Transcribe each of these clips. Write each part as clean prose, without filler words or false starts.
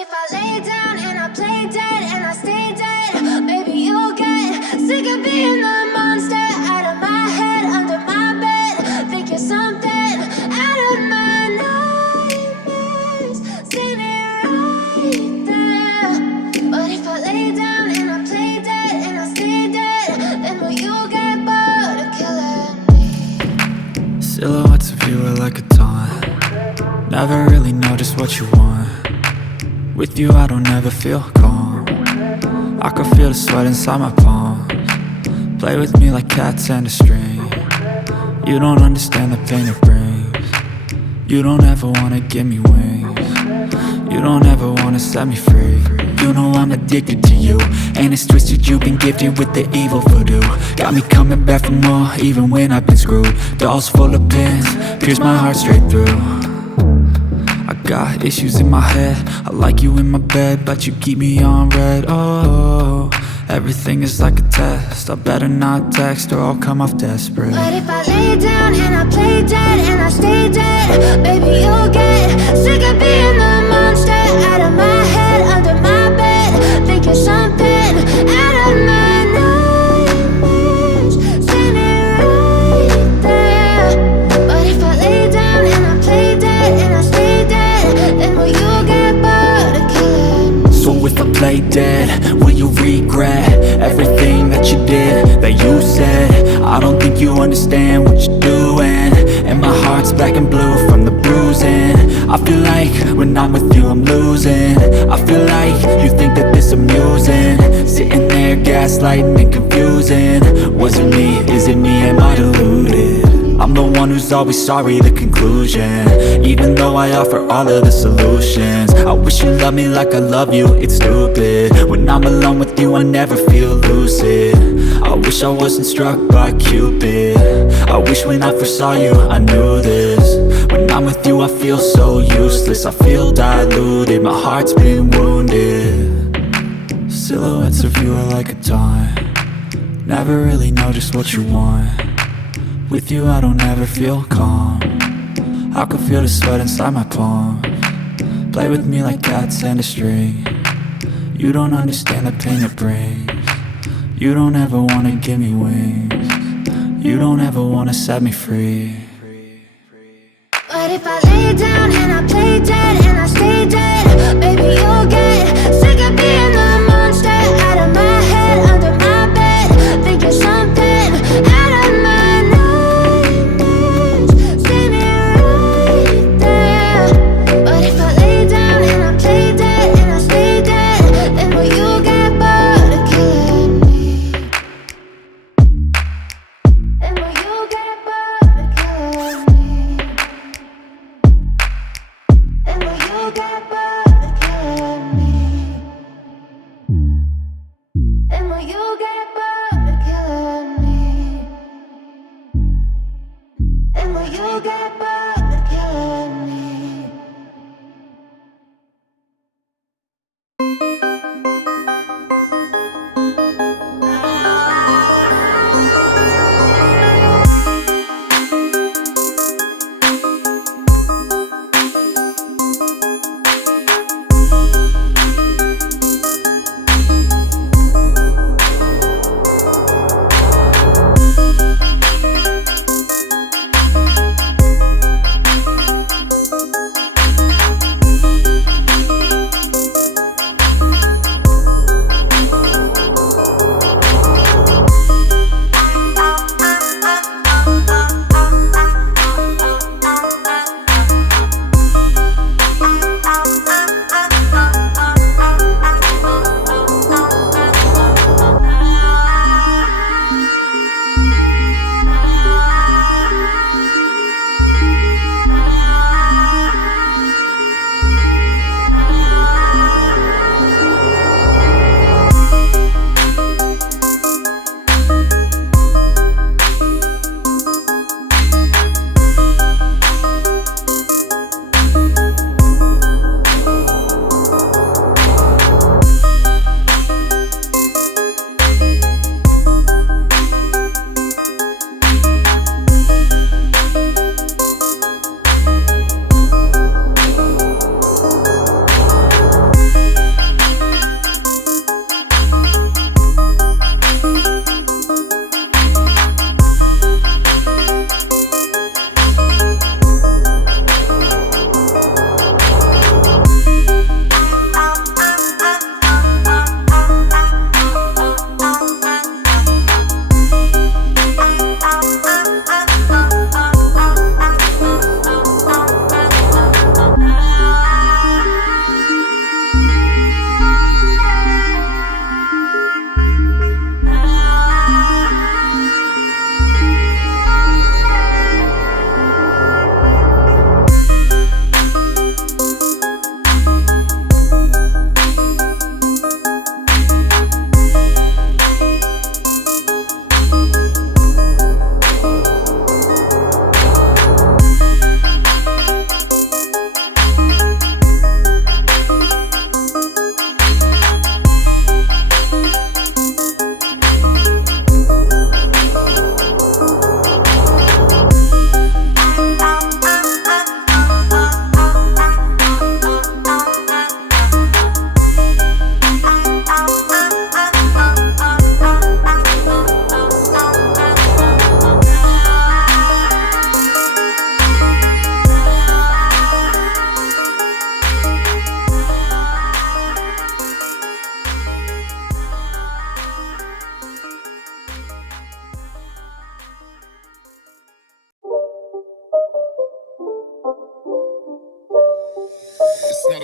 if I lay down and I play dead and I stay dead, maybe you'll get sick of being the monster out of my head, under my bed. Think you're something out of my nightmares, standing right there. But if I lay down and I play dead and I stay dead, then will you get bored of killing me? Silhouettes of you are like a taunt. Never really know just what you want. With you I don't ever feel calm. I can feel the sweat inside my palms. Play with me like cats and a string. You don't understand the pain it brings. You don't ever wanna give me wings. You don't ever wanna set me free. You know I'm addicted to you, and it's twisted, you've been gifted with the evil voodoo. Got me coming back for more, even when I've been screwed. Dolls full of pins, pierce my heart straight through. I got issues in my head, I like you in my bed, but you keep me on red. Oh, everything is like a test. I better not text or I'll come off desperate. But if I lay down and I play dead and I stay dead, baby you'll get sick of being the monster out of my head, under my bed. Think you're something out of my nightmares, standing right there. But if I lay down and I play dead and I stay dead, then will you get bored of killing me? So if I play dead, will you regret everything that you did, that you said? I don't think you understand what you're doing, and my heart's black and blue from the bruising. I feel like when I'm with you I'm losing. I feel like you think that this amusing, sitting there gaslighting and confusing. Was it me? Is it me? Am I deluded? I'm the one who's always sorry, the conclusion, even though I offer all of the solutions. I wish you loved me like I love you, it's stupid. When I'm alone with you I never feel lucid. I wish I wasn't struck by Cupid. I wish when I first saw you I knew this. When I'm with you I feel so useless, I feel diluted, my heart's been wounded. Silhouettes of you are like a taunt. Never really know just what you want. With you I don't ever feel calm. I can feel the sweat inside my palms. Play with me like cats and a string. You don't understand the pain it brings. You don't ever wanna give me wings. You don't ever wanna set me free. But if I lay down and I play dead and I stay dead, baby you'll get sick of being the monster out of my head, under my bed. Think you're something out of my nightmares, standing right there. But if I lay down and I play dead and I stay dead, then will you get bored of killing me? Then will you get bored of killing me? And will you get bored?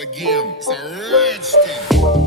again. It's a rich thing.